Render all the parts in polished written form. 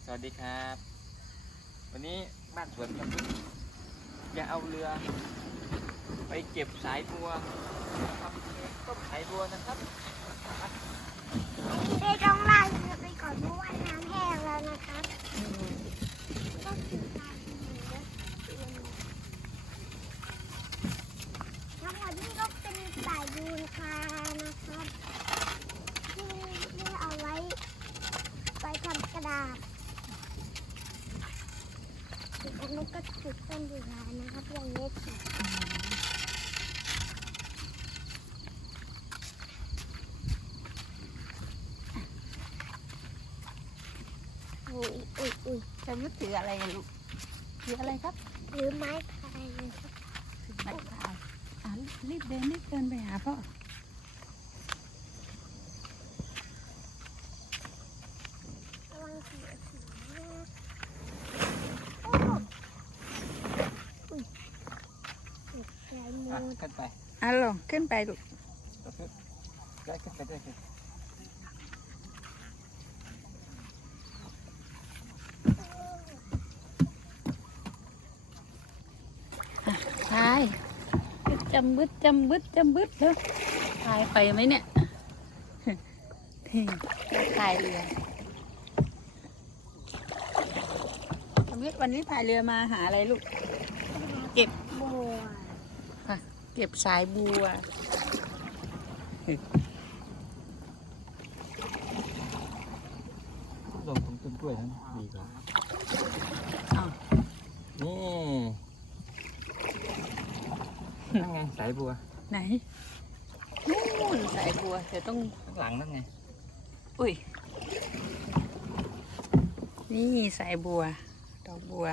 สวัสดีครับวันนี้บ้านสวนจะเอาเรือไปเก็บสายบัวทำต้มสายบัวนะครับได้ต้องลากเรือไปก่อนเพราะว่าน้ำแห้งแล้วนะครับก็ถึงทางนี้นะทั้งหมดนี่ก็เป็นสายยูนคานะครับที่เอาไว้ไปทำกระดาษอีกอันนี้ก็ติดต้นอยู่แล้วนะครับอย่างนี้อุ้ยจะยึดถืออะไรกันลูกถืออะไรครับหรือไม้พายเลยครับไม้พายรีบเดินไปหาพ่อระวังเสียสีนะอุ้ยลายมือขึ้นไปลองขึ้นไปลูกได้ขึ้นไปได้ขึ้นพายจำบึดเลยพายไปไหมเนี่ยพายเรือจำบึดวันนี้พายเรือมาหาอะไรลูกเก็บบัวเก็บสายบัวลงต้นกล้วยนั้นดีกว่านี่นั่นไงสายบัวไหนนู่นสายบัวเดี๋ยวต้องข้างหลังนั่นไงอุ้ยนี่สายบัวดอกบัว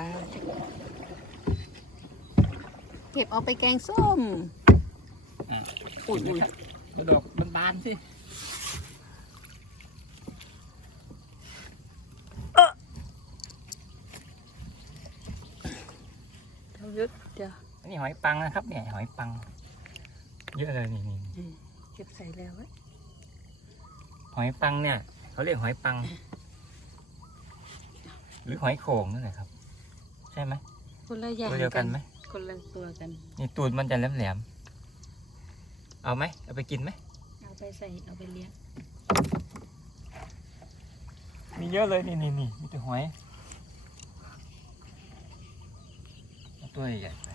เก็บเอาไปแกงส้มอุ่นดอกบานๆสิเดี๋ยวนี่หอยปังนะครับเนี่ยหอยปังเยอะเลยนี่เก็บใส่แล้วหอยปังเนี่ยเขาเรียกหอยปังหรือหอยโข่งนั่นแหละครับใช่ไหมคนละอย่างตัวเดียวกันไหมคนละตัวกันนี่ตูดมันจะแหลมๆเอาไหมเอาไปกินไหมเอาไปใส่เอาไปเลี้ยงมีเยอะเลยนี่มีแต่หอยตัวใหญ่ไป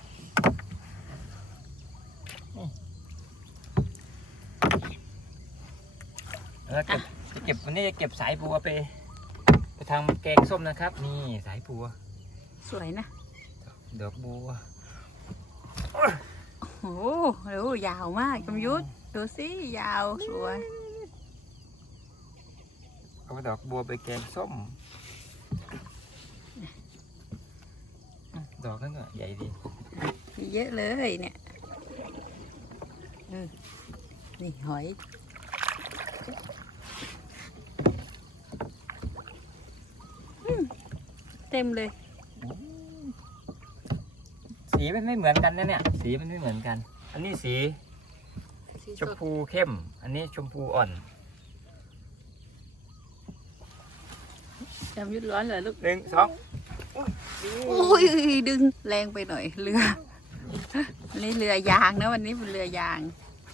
แล้วจะเก็บวันนี้จะเก็บสายบัวไปทำแกงส้มนะครับนี่สายบัวสวยนะดอกบัวโอ้โหยาวมากจำยุทธดูสิยาวสวยเอาดอกบัวไปแกงส้มดอกนั่นก็ใหญ่ดีเยอะเลยเนี่ยนี่หอยเต็มเลยสีมันไม่เหมือนกันนะเนี่ยสีมันไม่เหมือนกันอันนี้สีชมพูเข้มอันนี้ชมพูอ่อนจำยุทธร้อนเลยลูก 1 2 อุ้ยดึงแรงไปหน่อยเรือวันนี้เรือยางนะวันนี้เป็นเรือยาง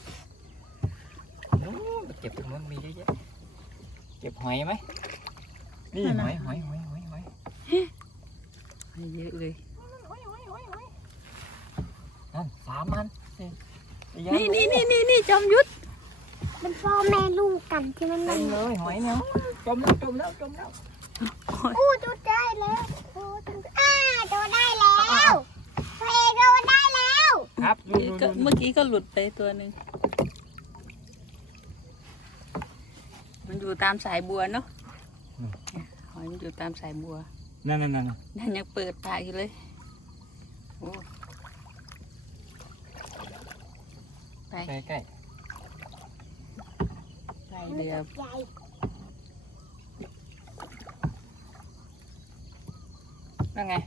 เก็บตรงนั้นมีเยอะแยะเก็บหอยไหมนี่หอยเยอะเลยนั่น3 อันนี่จอมยุทธเป็นพ่อแม่ลูกกันที่มันเลยหอยเนี่ยจมแล้วอู้ดูได้แล้วดูได้แล้วเพลงดูได้แล้วครับเมื่อกี้ก็หลุดไปตัวหนึ่งมันอยู่ตามสายบัวเนาะหอยมันอยู่ตามสายบัวนั่นยังเปิดปากอยู่เลยโอ้ไปใกล้เรือนั่นไง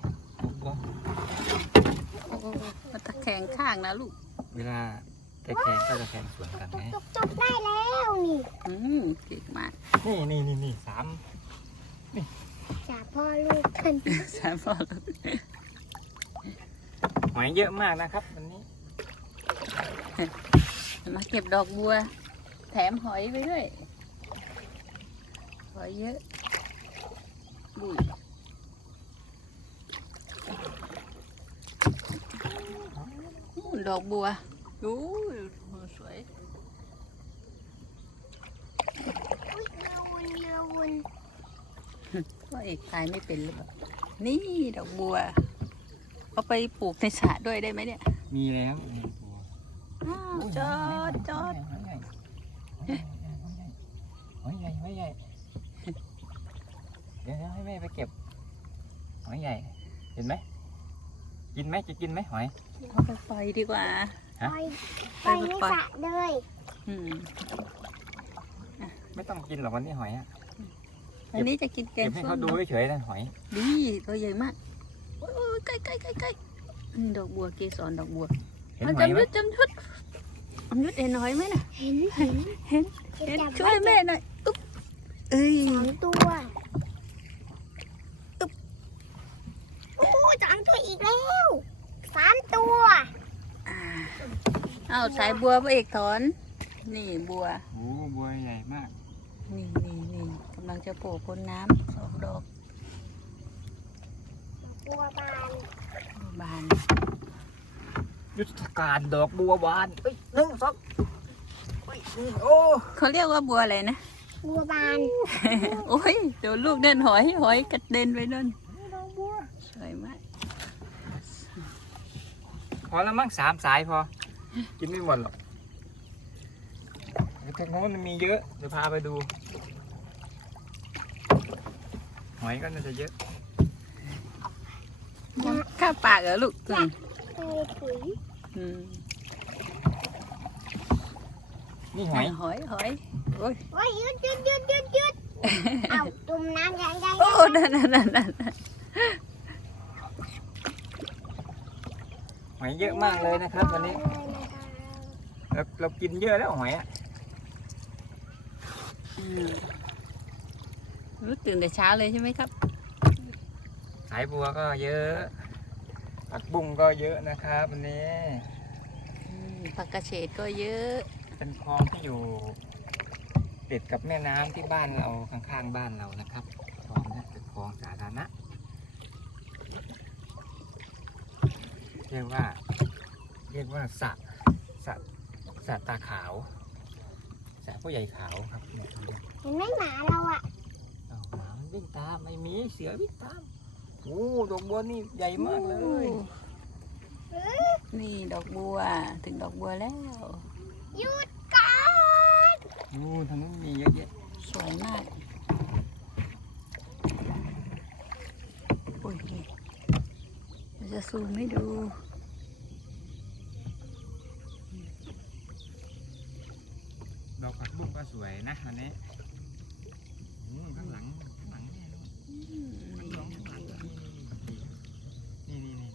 มันตะแคงข้างนะลูกเวลาตะแคงก็ตะแคงสวนกันไงจบได้แล้วนี่เก่งมากนี่3นี่จากพ่อลูกกันสามพอแล้วหอยเยอะมากนะครับวันนี้มาเก็บดอกบัว แถมหอยไปด้วย หอยเยอะบุยดอกบัวดูสวยอุ้ยเรือวุนว่าเอกทายไม่เป็นหรือเปล่านี่ดอกบัว เอาไปปลูกในสระด้วยได้ไหมเนี่ยมีแล้วอ้าวจอดจอดหอยใหญ่หอยใหญ่เดี๋ยวให้แม่ไปเก็บหอยใหญ่เห็นไหมกินไหมจะกินไหมหอยเอาไปปล่อยดีกว่าฮะไปในสระเลยอืมไม่ต้องกินหรอกวันนี้หอยอะอันนี้จะกินแกเก็งบให้ส้เขามดูเฉยๆนะหอยดีตัวใหญ่มากโอ้ยใกล้ใกล้ใกล้ใกล้ดอกบัวเกสรดอกบัวเห็นมันหอยไหมจำยุดเห็นหอยไหมน่ะเห็นเห็นช่วยแม่หน่อยอุ๊บเอ้ย 2 ตัวโอ้2 ตัวอีกแล้ว3 ตัวอ่าเอาสายบัวพระเอกถอน นี่บัวโอ้บัวใหญ่มากนี่กำลังจะโผล่พ้นน้ำ2 ดอกบัวบานบานยุทธการดอกบัวบานเอ้ยหนึ่งสองเอ้ยโอ้เขาเรียกว่าบัวอะไรนะบัวบานโอ้ยเดี๋ยวลูกเดินหอยกระเด็นไปนั่นดอกบัวสวยมากพอแล้วมั้ง3 สายพอ กินไม่หมดหรอกทางโน้นมีเยอะเดี๋ยวพาไปดู หอยก็น่าจะเยอะข้าปากเหรอลูกเคยถุยอืมนี่หอยหอยโอ้ยโอ้ยหยุด เอาจุ่มน้ำยังโอ้นั่นหอยเยอะมากเลยนะครับวันนี้เรากินเยอะแล้วหอยอะรู้ตื่นแต่เช้าเลยใช่ไหมครับสายบัวก็เยอะผักบุ้งก็เยอะนะครับวันนี้ผักกระเฉดก็เยอะเป็นคลองที่อยู่ติดกับแม่น้ำที่บ้านเราข้างๆบ้านเรานะครับคลองนี้เป็นคลองสาธารณะเรียกว่าสระตาขาวสระผู้ใหญ่ขาวครับเนี่ยเห็นไหมหมาเราอ่ะเอาหมามันวิ่งตามไม่มีเสือวิ่งตามโอ้ดอกบัวนี่ใหญ่มากเลยนี่ดอกบัวถึงดอกบัวแล้วหยุดก่อนโอ้ทางนู้นมีเยอะแยะสวยมากโอ้ยเราจะซูมให้ดูดอกผักบุ้งก็สวยนะวันนี้ข้างหลังนี่ลูกข้างหลังนี่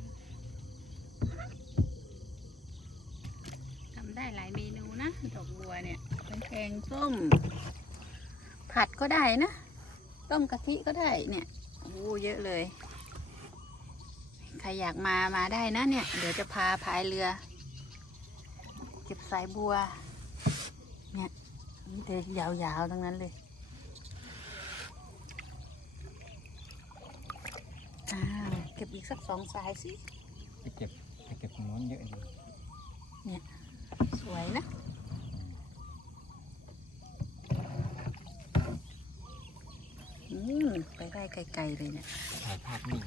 ทำได้หลายเมนูนะดอกบัวเนี่ยเป็นแกงส้ม ผัดก็ได้นะ ต้มกะทิก็ได้เนี่ยโอ้เยอะเลย ใครอยากมาได้นะเนี่ย เดี๋ยวจะพาพายเรือ เก็บสายบัว เนี่ยนี่เดี๋ยวยาวๆทั้งนั้นเลยอ้าวเก็บอีกสัก2 สายสิไปเก็บตรงนู้นเยอะดีสวยนะไปได้ไกลๆเลยเนี่ยถ่ายภาพนิ่ง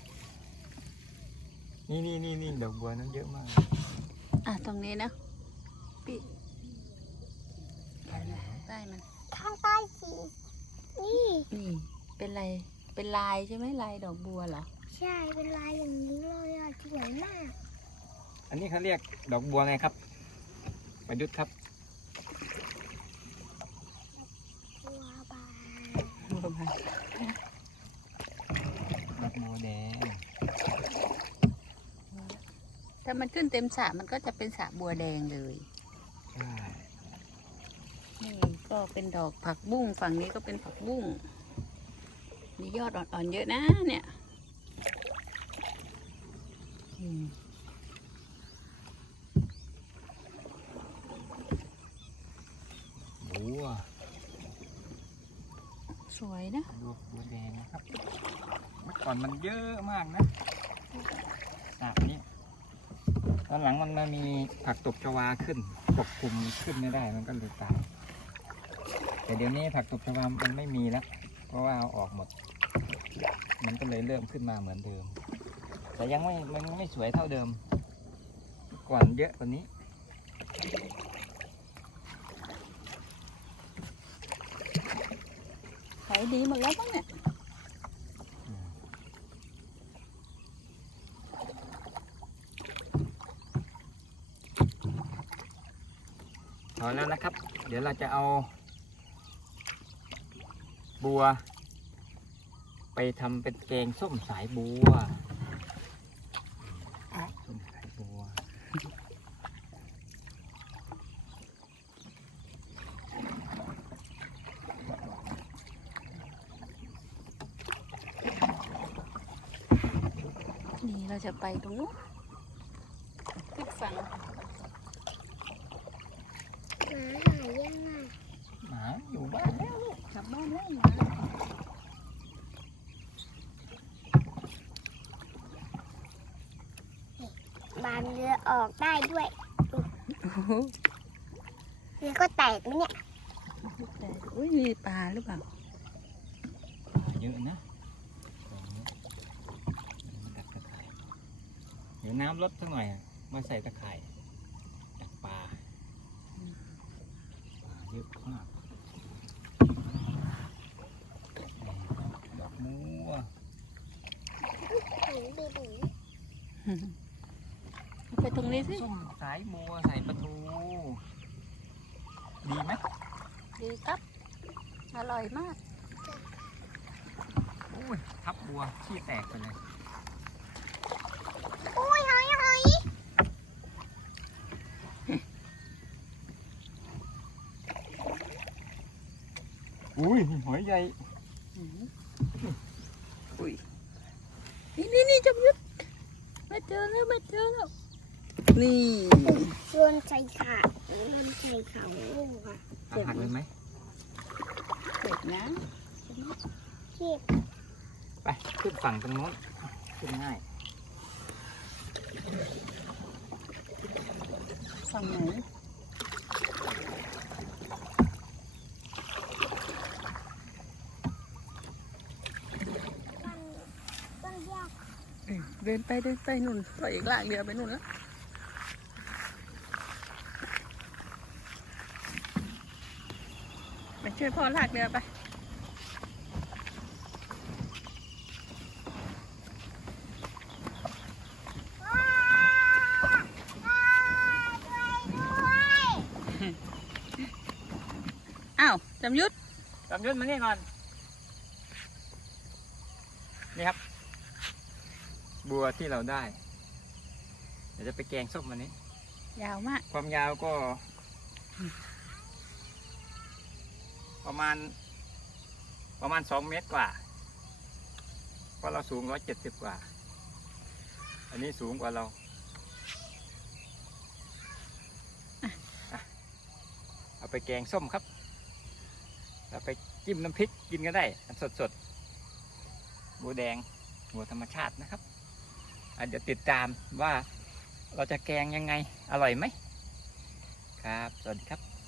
นี่ดอกบัวนั้นเยอะมากอ่ะตรงนี้นะปิใต้มันข้างใต้สีนี่นี่เป็นลายใช่ไหมลายดอกบัวเหรอใช่เป็นลายอย่างนี้เลยอ่ะสวยมากอันนี้เขาเรียกดอกบัวไงครับประยุทธ์ครับบัวบานบัวบานดอกบัวแดงถ้ามันขึ้นเต็มสระมันก็จะเป็นสระบัวแดงเลยใช่นี่ก็เป็นดอกผักบุ้งฝั่งนี้ก็เป็นผักบุ้งมียอดอ่อนๆเยอะนะเนี่ยบัวสวยนะบัวแดงนะครับเมื่อก่อนมันเยอะมากนะสระนี้ตอนหลังมันมามีผักตบชวาขึ้นปกคลุมขึ้นไม่ได้มันก็เลยตายแต่เดี๋ยวนี้ผักตบชวามันไม่มีแล้วเพราะว่าเอาออกหมดมันก็เลยเริ่มขึ้นมาเหมือนเดิมแต่ยังไม่สวยเท่าเดิมก่อนเยอะกว่านี้ขายดีหมดแล้วมั้งเนี่ยพอแล้วนะครับเดี๋ยวเราจะเอาบัวไปทำเป็นแกงส้มสายบัวส้มสายบัวนี่เราจะไปตรงนู้นขึ้นฝั่งหมาหายยังอ่ะหมาอยู่บ้านแล้วกลับบ้านแล้วนะบานเรือออกได้ด้วยโอ้โหเรือก็แตกไหมเนี่ยแต่อุ้ยมีปลาหรือเปล่าเยอะนะดักตะข่ายเดี๋ยวน้ำลดสักหน่อยมาใส่ตะข่ายดักปลาเยอะมากดอกบัวหนูบีบีไปตรงนี้สิส้มสายบัวใส่ปลาทูดีไหมดีครับ อร่อยมากอุ้ยทับบัวขี้แตกไปเลยอุ้ยหอยหอยอุ้ยหอยใหญ่อุ้ยนี่จำยุทธมาเจอแล้วนี่โยนใส่ขาโยนใส่เขาลูกอ่ะเอาหักเลยไหมเด็กนะที่ไปขึ้นฝั่งตรงโน้นขึ้นง่ายฝั่งไหนต้นแยกเดินไปนู่นปล่อยอีกลากเรือไปนู่นแล้วไปช่วยพ่อลากเรือไปว้าวด้วยอ้าวจำยุทธจำยุทธมานี่ก่อน นี่ครับ บัวที่เราได้ เดี๋ยวจะไปแกงส้มวันนี้ยาวมากความยาวก็ ประมาณ2 เมตรกว่า เพราะเราสูง170 กว่า อันนี้สูงกว่าเราเอาไปแกงส้มครับเราไปจิ้มน้ำพริกกินก็ได้อันสดๆบัวแดงบัวธรรมชาตินะครับเดี๋ยวติดตามว่าเราจะแกงยังไงอร่อยไหมครับสวัสดีครับ